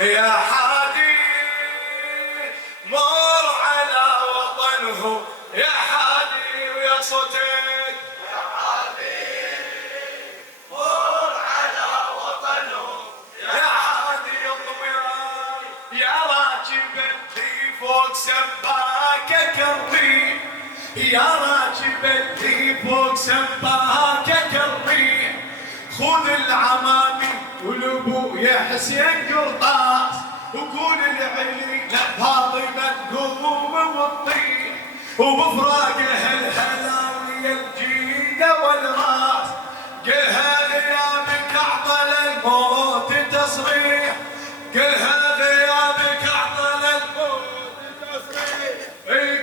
يا حادي مر على وطنهم يا حادي ويا صوتك يا حادي مر على وطنهم يا حادي الضويان يا راكب اللي فوق سباكك الريح يا راكب اللي فوق سباكك الريح خذ العمامي والابو يا حسين قرطاس وقول العلي لفاطمه تقوم وتطيح وبفراقها الهلاوي الجيده والراس قلها غيابك اعطى للموت تصريح قلها غيابك اعطى للموت تصريح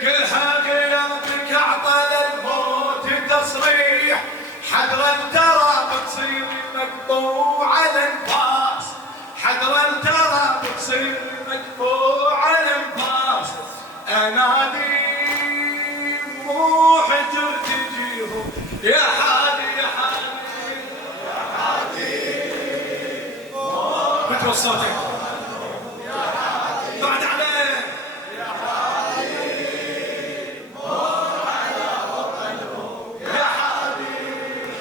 قلها غيابك اعطى للموت تصريح حذرا ترى بتصير مقطوع الانفاس حذرا ترى بتصير مقطوع الانفاس انادي روح ترتجيهم يا حادي يا حادي يا حادي بتوصل صوتك يا حادي بعد عليه يا حادي مر على وطنهم يا حادي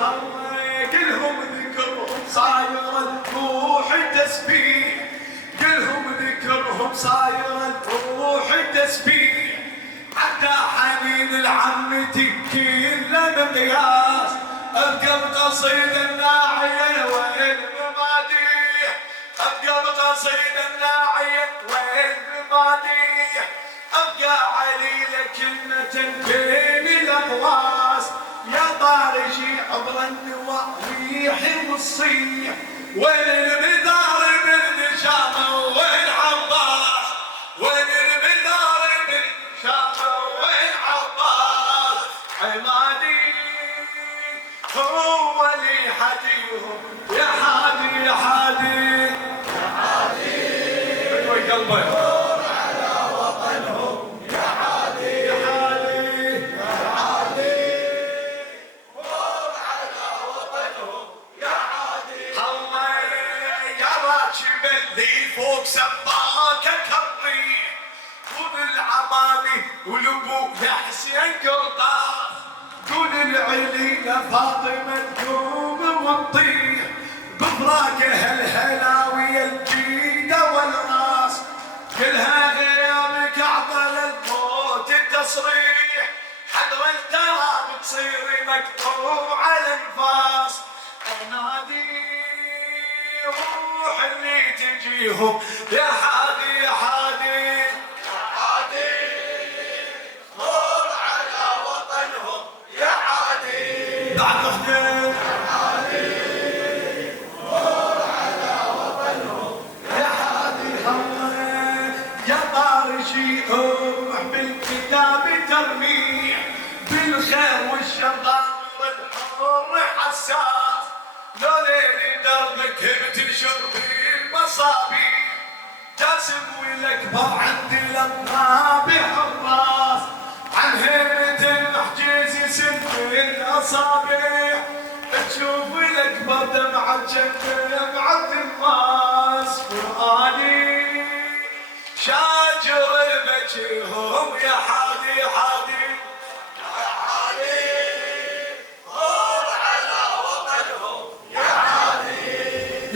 الله كلهم ذكرهم صاير الروح تسبيح كلهم ذكرهم صاير الروح تسبيح حتى حنين العمتي كله مقياس ابقى بقصيد الناعيه وين بماديح ابقى بقصيد الناعيه وين بماديح ابقى عليله كلمه بين الاقواس يا طارشي عبر النواحي والصيح وين المدار بالنشامه وين عباس وين المدار بالنشامه وين عباس عمادي هو اللي حديهم يا حادي يا حادي يا حادي بتوي قلبي مر على وطنهم يا حادي يا حادي يا حادي مر على وطنهم يا حادي الله يا راكب اللي فوق سباكك الريح خذ العمامي والابو يا حسين قرطاس قول العلي لفاطمه تقوم وتطيح بفراقها الهلاوي الجيده والراس كلها غيابك اعطى للموت التصريح حذر التراب تصيري مقطوع الانفاس انادي روح اللي تجيهم يا حادي يا حادي يا حادي مر على وطنهم يا حادي بعد اختك يا حادي مر على وطنهم يا حادي الله يا طارشي روح بالكتاب ترميح بالخير والشر الحر حساس لو ليلي دربك بتنشر بالمصابيح جاسم والاكبر عندي الاطناب حراس عن هيبة المحجيز يسد الاصابع تشوف الاكبر دمعة دمعة الراس قراني شاجر بجيهم يا